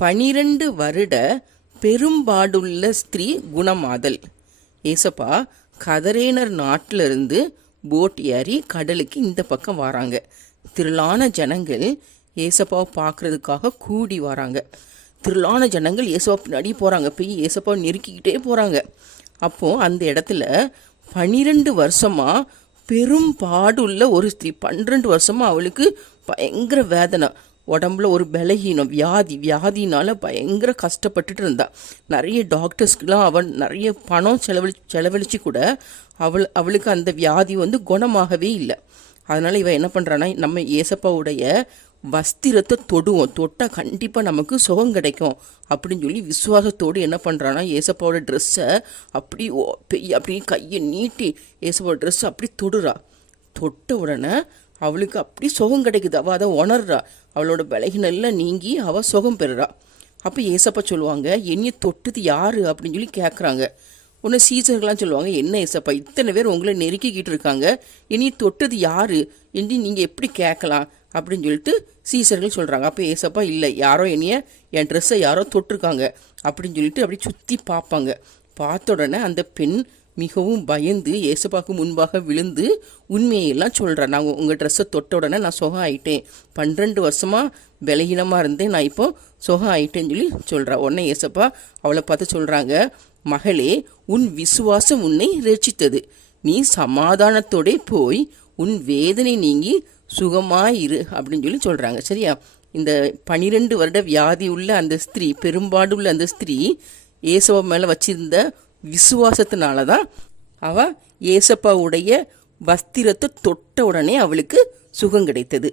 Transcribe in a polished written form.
12 வருட பெரும்பாடுள்ள ஸ்திரீ குணமாதல். ஏசப்பா கதரேனர் நாட்டிலிருந்து போட் ஏறி கடலுக்கு இந்த பக்கம் வராங்க. திரளான ஜனங்கள் ஏசப்பாவை பார்க்கறதுக்காக கூடி வராங்க. திரளான ஜனங்கள் ஏசப்பா பின்னாடி போகிறாங்க. போய் ஏசப்பாவை நெருக்கிக்கிட்டே போகிறாங்க. அப்போது அந்த இடத்துல 12 வருஷமாக பெரும்பாடுள்ள ஒரு ஸ்திரீ, 12 வருஷமாக அவளுக்கு பயங்கர வேதனை, உடம்புல ஒரு பலகீனம், வியாதினால பயங்கர கஷ்டப்பட்டுட்டு இருந்தா. நிறைய டாக்டர்ஸ்க்கெலாம் அவள் நிறைய பணம் செலவழித்து கூட அவளுக்கு அந்த வியாதி குணமாகவே இல்லை. அதனால் இவன் என்ன பண்ணுறான்னா, நம்ம ஏசப்பாவுடைய வஸ்திரத்தை தொட்டால் கண்டிப்பாக நமக்கு சுகம் கிடைக்கும் அப்படின்னு சொல்லி விசுவாசத்தோடு என்ன பண்ணுறான்னா, ஏசப்பாவோட ட்ரெஸ்ஸை அப்படி கையை நீட்டி ஏசப்பாவோட ட்ரெஸ்ஸை அப்படி தொட்ட உடனே அவளுக்கு அப்படி சுகம் கிடைக்குது. அவள் அதை உணர்றா. அவளோட பலகீனெல்லாம் நீங்கி அவள் சுகம் பெறுறா. அப்போ ஏசப்பா சொல்லுவாங்க, என்னைய தொட்டது யாரு அப்படின்னு சொல்லி கேட்குறாங்க. உன்னை சீசர்கள்லாம் சொல்லுவாங்க, என்ன ஏசப்பா இத்தனை பேர் உங்களை நெருக்கிக்கிட்டு இருக்காங்க, என்னைய தொட்டது யாரு என்று நீங்கள் எப்படி கேட்கலாம் அப்படின்னு சொல்லிட்டு சீசர்கள் சொல்கிறாங்க. அப்போ ஏசப்பா இல்லை, யாரோ என் ட்ரெஸ்ஸை யாரோ தொட்டிருக்காங்க அப்படின்னு சொல்லிட்டு அப்படி சுற்றி பார்ப்பாங்க. பார்த்த உடனே அந்த பெண் மிகவும் பயந்து ஏசப்பாவுக்கு முன்பாக விழுந்து உண்மையெல்லாம் சொல்கிறேன். நான் உங்கள் ட்ரெஸ்ஸை தொட்ட உடனே நான் சுகம் ஆயிட்டேன், 12 வருஷமாக பலகீனமாக இருந்தேன், நான் இப்போ சுகம் ஆயிட்டேன்னு சொல்லி சொல்கிறேன். உடனே ஏசப்பா அவளை பார்த்து சொல்கிறாங்க, மகளே, உன் விசுவாசம் உன்னை ரட்சித்தது, நீ சமாதானத்தோட போய் உன் வேதனை நீங்கி சுகமாயிரு அப்படின்னு சொல்லி சொல்கிறாங்க. சரியா? இந்த 12 வருட வியாதி உள்ள அந்த ஸ்திரீ, பெரும்பாடுள்ள அந்த ஸ்திரீ ஏசப்பா மேலே வச்சிருந்த விசுவாசத்தினால தான் அவள் ஏசப்பாவுடைய வஸ்திரத்தை தொட்ட உடனே அவளுக்கு சுகம் கிடைத்தது.